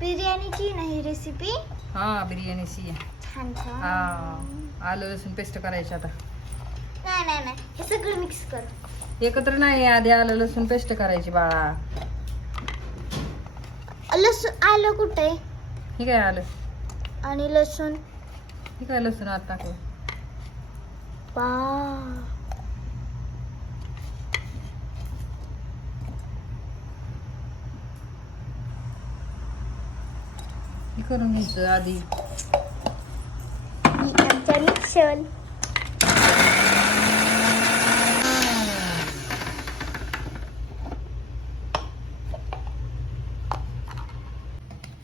बिर्याणीची नाही रेसिपी हा बिर्याणीची आहे. छान छान. हा आलं लसूण पेस्ट करायची आता. नाही नाही नाही. हे सगळं मिक्स कर. एकत्र नाही आधी आलं लसूण पेस्ट करायची बाळा. लसूण आलं कुठे? हे काय आलं? आणि लसूण? हे काय लसूण आता टाकलं? पा करून घ्यायचं आधी. आमच्या मिक्सर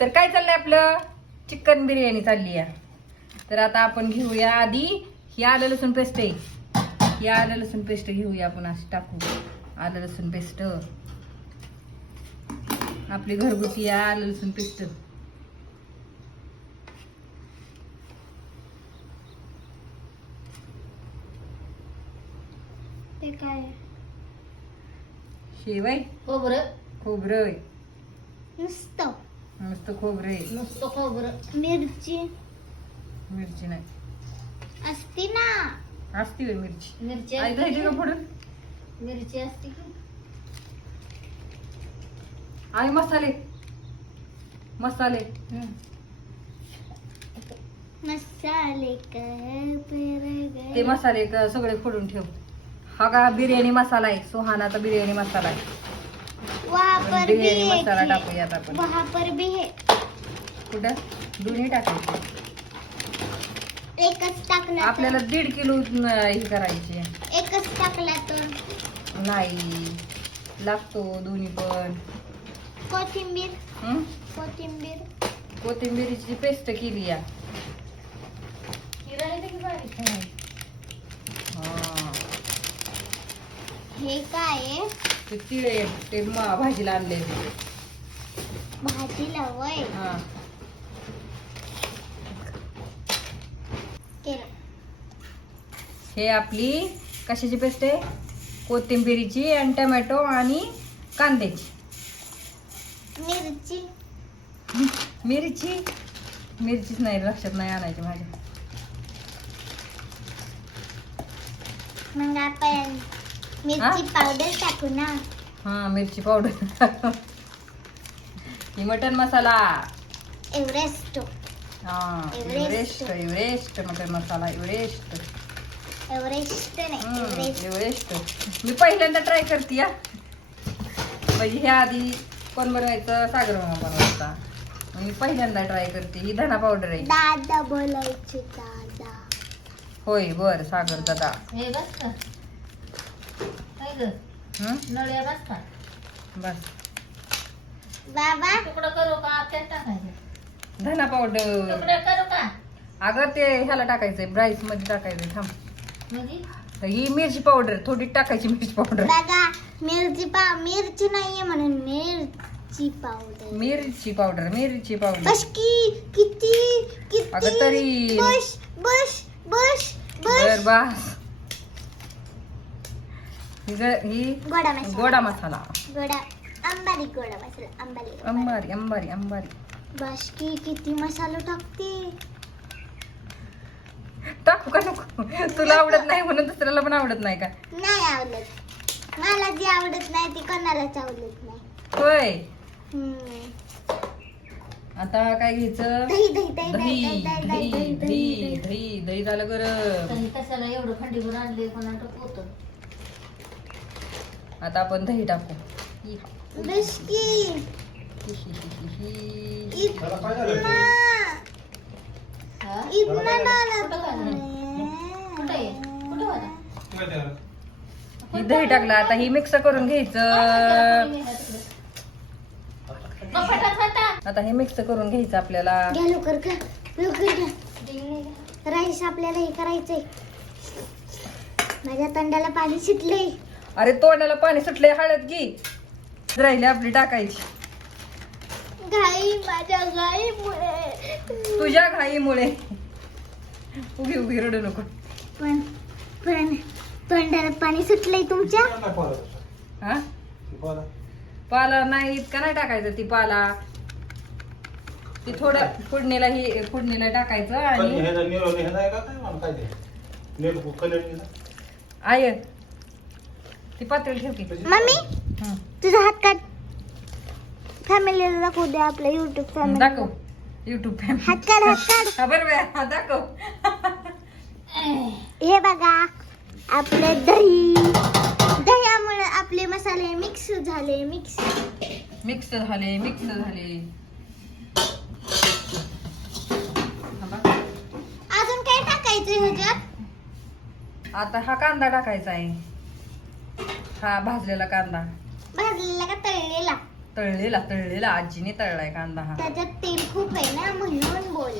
तर काय चाललंय आपलं? चिकन बिर्याणी चालली आहे. तर आता आपण घेऊया आधी ही आलं लसूण पेस्ट आहे. ही आलं लसूण पेस्ट घेऊया आपण अशी टाकू. आलं लसूण पेस्ट. आपली घरगुती आलं लसूण पेस्ट ते काय शेवाय खोबरं. खोबरं. आहे. नुसतं मस्त खोबरं आहे. नुसतं खोबरं. मिरची. मिरची नाही. असती ना. असती होय मिरची. मिरची आई असते जायची का की? पुढं? मिरची असते की? आई मसाले. मसाले. मसाले कर पर ते मसाले क- सगळे फोडून ठेव. हा का बिर्याणी मसाला आहे? सुहानाचा बिर्याणी मसाला आहे. वहाँ पर भी बिर्याणी है मसाला टाकूयात आपण. वहाँ पर भी है कुठं? दोन्ही टाकायचे. एकच टाकला आपल्याला दीड किलो हे करायची. एकच टाकला तर. नाही लागतो दोन्ही पण. कोथिंबीर. हं? कोथिंबीर. कोथिंबिरीची पेस्ट केली या. हा. काय आहे? ते तिळे ते म- भाजीला आणले भाजीला वय? हा. केलं. हे आपली कशाची पेस्ट आहे? कोथिंबिरीची आणि टमॅटो आणि कांद्याची. मिरची. मिरची? मिरचीच नाही लक्षात नाही आणायची माझ्या. मग आपण मिरची पावडर टाकू ना. हा मिरची पावडर ही मटन मसाला? एव्हरेस्ट. हा Everest. Everest. Mutton masala Everest. Everest नाही एव्हरेस्ट. मी पहिल्यांदा ट्राय करते या म्हणजे ह्या आधी कोण बनवायचं? सागर मामा बनवायचा. मग मी पहिल्यांदा ट्राय करते ही धना पावडर आहे. दादा बोलायचे दादा. होय बर सागर दादा. हे बस हं? नळ्या बस का बस. बाबा. तुकडं करू का? त्यात टाकायचं. धना पावडर तुकडे करू का? अगं ते ह्याला टाकायचंय ब्राईसमध्ये टाकायचंय थांब. म्हणजे? तर ही मिरची पावडर थोडी टाकायची मिरची पावडर बघा मिरची पाव मिरची नाहीये म्हणून मिरची पावडर मिरची पावडर मिरची पावडर बस की किती किती? अगं तरी- बस बस बस बर बस बस. ही ग- ही गोडा मसाला गोडा मसाला गोडा अंबारी गोडा मसाला अंबारी अंबारी अंबारी किती मसाला टाकते टाकू का नको तुला आवडत नाही म्हणून दुसऱ्याला पण आवडत नाही का नाही आवडत मला जी आवडत नाही ती कोणालाच आवडत नाही होय हम्म. आता काय घ्यायचं दही दही दही दही दही दही दही दही दही दही दही दही झालं गरम तरी कशाला एवढं खंडीभर आणले कोणाला होत आता आपण दही टाकू. दही टाकलं आता ही मिक्स करून घ्यायचं. आता हे मिक्स करून घ्यायचं आपल्याला. राईस आपल्याला हे करायचंय. माझ्या तंड्याला पाणी शिटलंय अरे तोंडाला पाणी सुटले हळद घी. राहिली आपली टाकायची. घाई माझ्या गाईमुळे तुझ्या घाईमुळे. उभी उभी रडू नको. पण पण तोंडाला पाणी सुटलंय तुमच्या? हा? पाला. नाही इतका नाही टाकायचं ती पाला. ते थोडं फोडणीला ही फोडणीला टाकायचं आणि आय ती पातळी ठेव की मम्मी हं. तुझा हात काढ. फॅमिलीला दाखवू दे आपल्या युट्यूब फॅमिली दाखव. युट्यूब हात काढ हात काढ. हा बरोबर आहे. हा, दाखव. हे बघा आपले दही. दह्यामुळे आपले मसाले मिक्स झाले मिक्स मिक्स झाले मिक्स झाले. हा बघ. अजून काय टाकायचं ह्याच्यात? आता हा कांदा टाकायचा आहे. हा भाजलेला कांदा. भाजलेला का तळलेला? तळलेला तळलेला. आजीने तळलाय कांदा हा. त्याच्यात तेल खूप आहे ना म्हणून बोल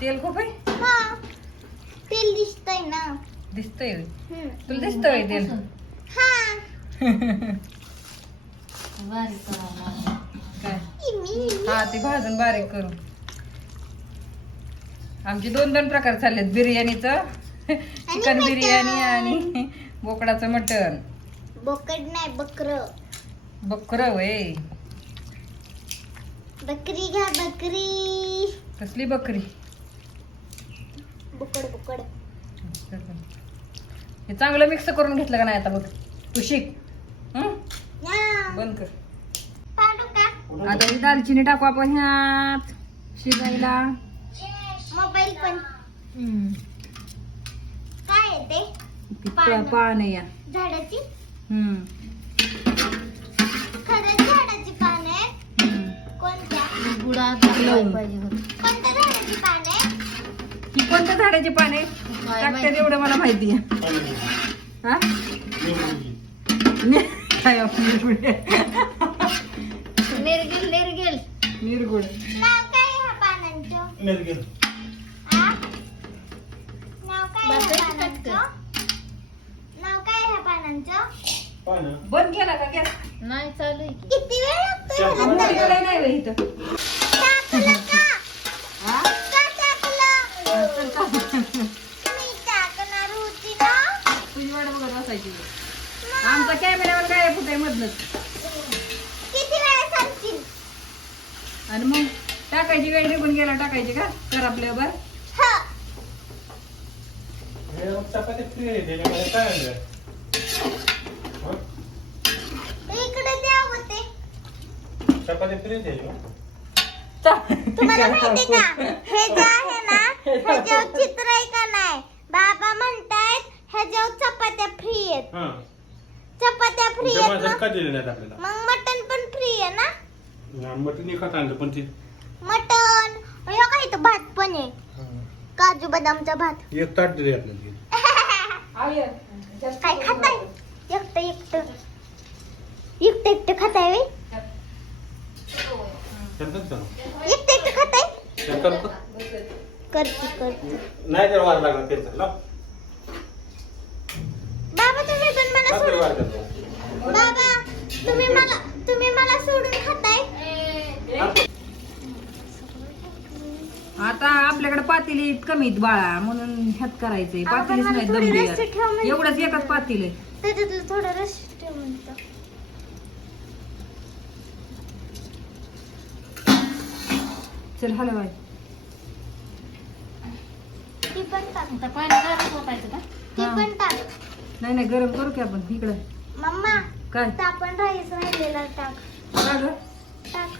तेल खूप आहे? हा तेल दिसतंय ना. दिसतंय. हम्म. तुला दिसतंय तेल? हा. बारीक करावं लागलं. काय? इमी, इमी. हा ते भाजून बारीक करू आमचे दोन दोन प्रकार चाललेत बिर्याणीचं चिकन. बिर्याणी आणि बोकडाचं मटण. बोकड नाही बकर. बकर वय. बकरी घ्या बकरी. कसली बकरी? बोकड बोकड. हे चांगलं मिक्स करून घेतलं का नाही आता बघ? तू शिक हं? बंद कर. पाडू का? आता ही दालचिनी टाकू आपण ह्यात शिजायला. मोबाईल पण. काय आहे ते? ती पान. पा- पान या. झाडाची? हम्म, खरंच झाडाची पान आहे हम्म. कोणत्या. पाहिजे होतं. झाडाची पान ही कोणत्या झाडाची पाने काय टाकतात माहिती. एवढं मला माहिती आहे. हा? नि- काय आपली पुढे निर्गेल निर्गेल. निरगुड नाव काय ह्या पानांचं? आ? नाव काय ह्या पानांचं? बंद केला का गॅस? नाही चालू आहे की. किती वेळ लागतो चार ह्याला पानं. तळायला? नाही बाई इथं. टाकलं का? हा? का टाकलं? चल का? मी टाकणार होती ना. तुझी वाट बघत बसायची. आमचा कॅमेऱ्यावर काय फुटाय मधलंच? किती वेळा सांगशील आणि मग टाकायची वेळ निघून गेला टाकायची का? कर आपल्यावर हा. हे चपाती फ्री आहे काय हं? इकडे द्या होते चपाती फ्री आहे? तुम्हाला माहिती का? हे जे आहे ना ह्याच्यावर चित्र आहे का नाही? बाबा म्हणतायत ह्याच्यावर चपात्या फ्री आहेत. हं. चपात्या फ्री आहेत मग? का दिले नाहीत आपल्याला. मग मटन पण फ्री आहे ना? हा, मटण एकाच आणलं पण ते मटन हे काय इथं भात पण आहे? काजू बदामचा भात. एक ताट दिले आपल्याला ते. काय खाताय? एकटं एकटं. एकटं एकटं खाताय वे करतात का एकटं एकटं खाताय ते करतात? करते करते. नाही तर वार लागला त्यांचा लाव. बाबा तुम्ही पण मला सोडून वार बाबा तुम्ही मला तुम्ही मला सोडून खाताय? आता आपल्याकडे पातेली कमीत बाळा म्हणून ह्यात करायचंय. पातेलीच नाही. एवढंच एकच पातील आहे. त्याच्यातलं थोडं रस ठेव म्हणतो चल हॅलो बाय ती पण टाक आता. पाणी गरम होतायचं का? ती हा. पण टाक. नाही नाही गरम करू की आपण इकडं. मम्मा काय? तापण राईस राहिलेला टाक. का गं? टाक.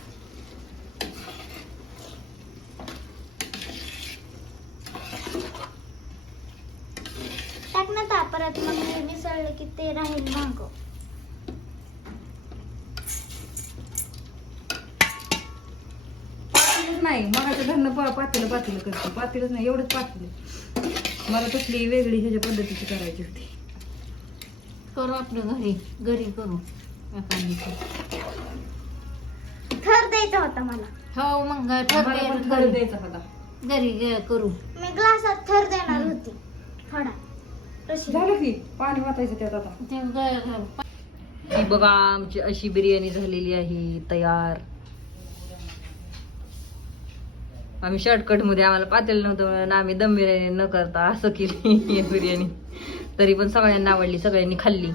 टाक ना तापरात मग हे मिसळलं की ते राहील माग पातेलच नाही मगाच्या धरणं पा पातेलं पातेलं करते. पातेलच नाही एवढंच पातेलं. मला तसली वेगळी ह्याच्या पद्धतीची करायची होती. करू आपलं घरी. घरी करू. थर द्यायचा होता मला. हो मग मला पण ठरते थर द्यायचा होता. घरी करू. मी ग्लासात थर देणार होती. थोडा. रशी झालं की पाणी वाचायचं त्यात आता. ते ग- ग- ही बघा आमची अशी बिर्याणी झालेली आहे तयार. आम्ही शॉर्टकटमध्ये आम्हाला पातेल नव्हतं ना आम्ही दम बिर्याणी न करता असं केली बिर्याणी. तरी पण सगळ्यांना आवडली सगळ्यांनी खाल्ली.